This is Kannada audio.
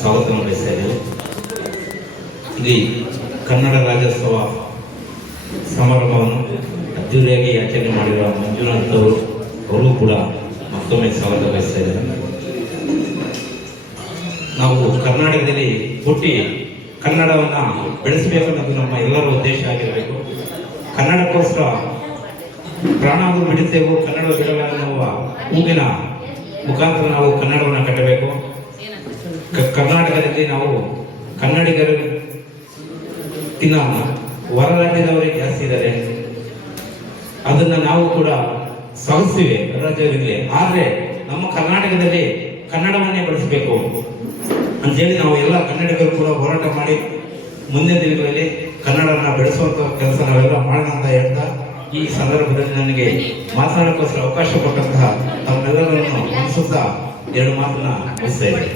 ಸ್ವಾಗತವನ್ನು ಬಯಸ್ತಾ ಇದ್ದೇವೆ. ಇಲ್ಲಿ ಕನ್ನಡ ರಾಜ್ಯೋತ್ಸವ ಸಮಾರಂಭವನ್ನು ಅದ್ದೂರಿಯಾಗಿ ಆಚರಣೆ ಮಾಡಿರುವ ಮಂಜುನಾಥ್ ಅವರು ಕೂಡ ಮತ್ತೊಮ್ಮೆ ಸ್ವಾಗತ ಬಯಸ್ತಾ ಇದ್ದಾರೆ. ನಾವು ಕರ್ನಾಟಕದಲ್ಲಿ ಹುಟ್ಟಿ ಕನ್ನಡವನ್ನು ಬೆಳೆಸಬೇಕನ್ನೋದು ನಮ್ಮ ಎಲ್ಲರ ಉದ್ದೇಶ ಆಗಿರಬೇಕು. ಕನ್ನಡಕ್ಕೋಸ್ಕರ ಪ್ರಾಣವನ್ನು ಬಿಡುತ್ತೇವೋ ಕನ್ನಡ ಬಿಡಲ್ಲ ಎನ್ನುವ ಕೂಗಿನ ಮುಖಾಂತರ ನಾವು ಕನ್ನಡವನ್ನು ಕಟ್ಟಬೇಕು. ಕರ್ನಾಟಕದಲ್ಲಿ ನಾವು ಕನ್ನಡಿಗರಿಗಿನ್ನ ಹೊರ ರಾಜ್ಯದವರೇ ಜಾಸ್ತಿ ಇದ್ದಾರೆ. ಅದನ್ನ ನಾವು ಕೂಡ ಸ್ವಾಗತಿಸಿವೆ ರಾಜ್ಯದಲ್ಲಿ. ಆದರೆ ನಮ್ಮ ಕರ್ನಾಟಕದಲ್ಲಿ ಕನ್ನಡವನ್ನೇ ಬಳಸಬೇಕು ಅಂತೇಳಿ ನಾವು ಎಲ್ಲ ಕನ್ನಡಿಗರು ಕೂಡ ಹೋರಾಟ ಮಾಡಿ ಮುಂದಿನ ದಿನಗಳಲ್ಲಿ ಕನ್ನಡವನ್ನು ಬೆಳೆಸುವಂತ ಕೆಲಸ ನಾವೆಲ್ಲ ಮಾಡೋಣ ಅಂತ ಹೇಳ್ತಾ, ಈ ಸಂದರ್ಭದಲ್ಲಿ ನನಗೆ ಮಾತನಾಡೋಕ್ಕೋಸ್ಕರ ಅವಕಾಶ ಕೊಟ್ಟಂತಹ ತಮ್ಮೆಲ್ಲರನ್ನು ಅನಿಸುತ್ತಾ ಎರಡು ಮಾತನ್ನ ಮುಗಿಸ್ತಾ ಇದ್ದೇನೆ.